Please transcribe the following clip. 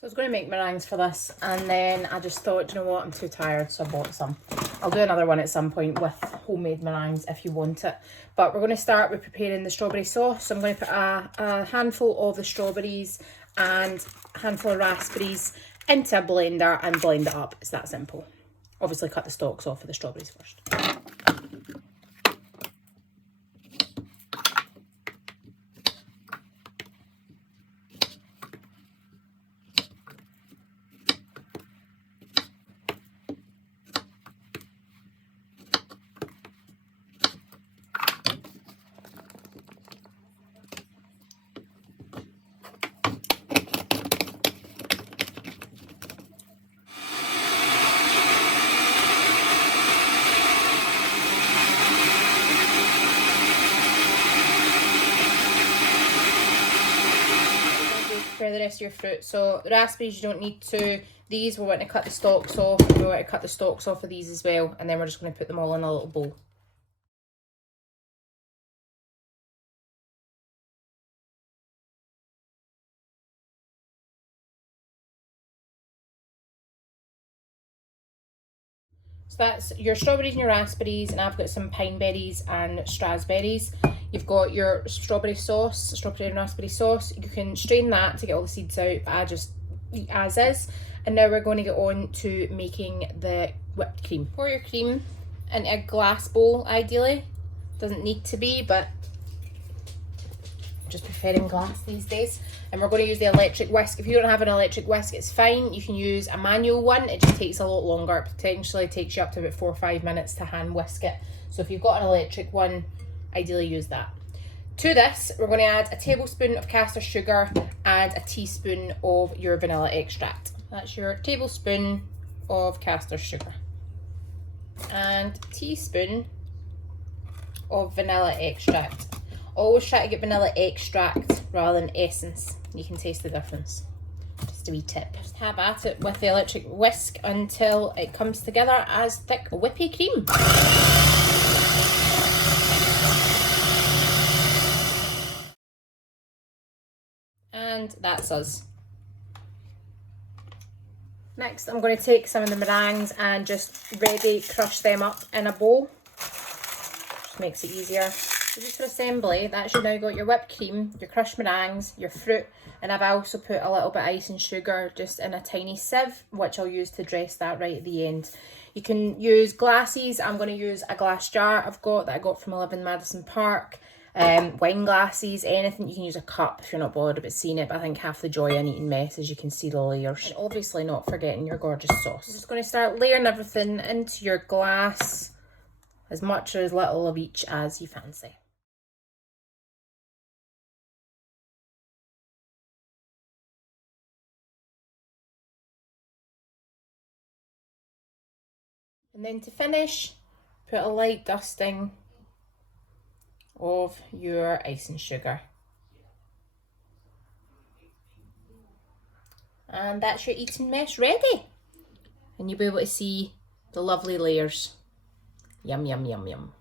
So I was going to make meringues for this, and then I just thought, you know what, I'm too tired, so I bought some. I'll do another one at some point with homemade meringues if you want it. But we're going to start with preparing the strawberry sauce. So I'm going to put a handful of the strawberries and a handful of raspberries into a blender and blend it up. It's that simple. Obviously cut the stalks off of the strawberries first. For the rest of your fruit. So the raspberries you don't need to. These we're going to cut the stalks off, and we're going to cut the stalks off of these as well, and then we're just going to put them all in a little bowl. So that's your strawberries and your raspberries, and I've got some pine berries and raspberries. You've got your strawberry sauce, strawberry and raspberry sauce. You can strain that to get all the seeds out, but I just eat as is. And now we're going to get on to making the whipped cream. Pour your cream in a glass bowl, ideally. Doesn't need to be, but I'm just preferring glass these days. And we're going to use the electric whisk. If you don't have an electric whisk, it's fine. You can use a manual one. It just takes a lot longer. It potentially takes you up to about 4 or 5 minutes to hand whisk it. So if you've got an electric one, ideally use that. To this, we're going to add a tablespoon of caster sugar and a teaspoon of your vanilla extract. That's your tablespoon of caster sugar and a teaspoon of vanilla extract. Always try to get vanilla extract rather than essence. You can taste the difference. Just a wee tip. Just have at it with the electric whisk until it comes together as thick whippy cream. And that's us. Next, I'm going to take some of the meringues and just ready crush them up in a bowl. Just makes it easier. So just for assembly, that's you now got your whipped cream, your crushed meringues, your fruit, and I've also put a little bit of icing sugar just in a tiny sieve, which I'll use to dress that right at the end. You can use glasses. I'm going to use a glass jar that I got from 11 Madison Park. Wine glasses, anything. You can use a cup if you're not bothered about seeing it, but I think half the joy in eating mess is you can see the layers. And obviously not forgetting your gorgeous sauce. I'm just going to start layering everything into your glass, as much or as little of each as you fancy. And then to finish, put a light dusting of your icing sugar. And that's your Eton mess ready. And you'll be able to see the lovely layers. Yum, yum, yum, yum.